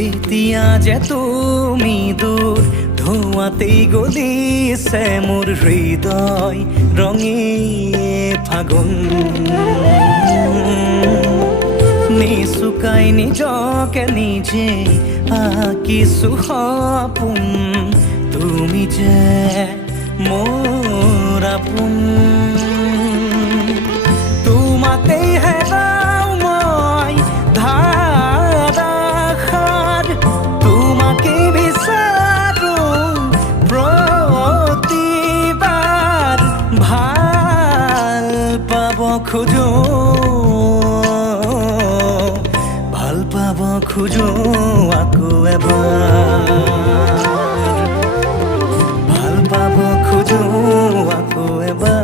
এতিয়া যে তুমি দূৰ ধোঁৱাতেই গলিছে মোৰ হৃদয় ৰঙী ফাগুন নিচুকাই নিজকে নিজে আঁকিছো সপোন তুমি যে মোৰ আপোন তোমাতেই হেৰাও মই ধাৰাসাৰ তোমাকেই বিচাৰো প্ৰতিবাৰ ভাল পাব খোজো খোজো আকৌ এবাৰ ভাল পাব খোজো আকৌ এবাৰ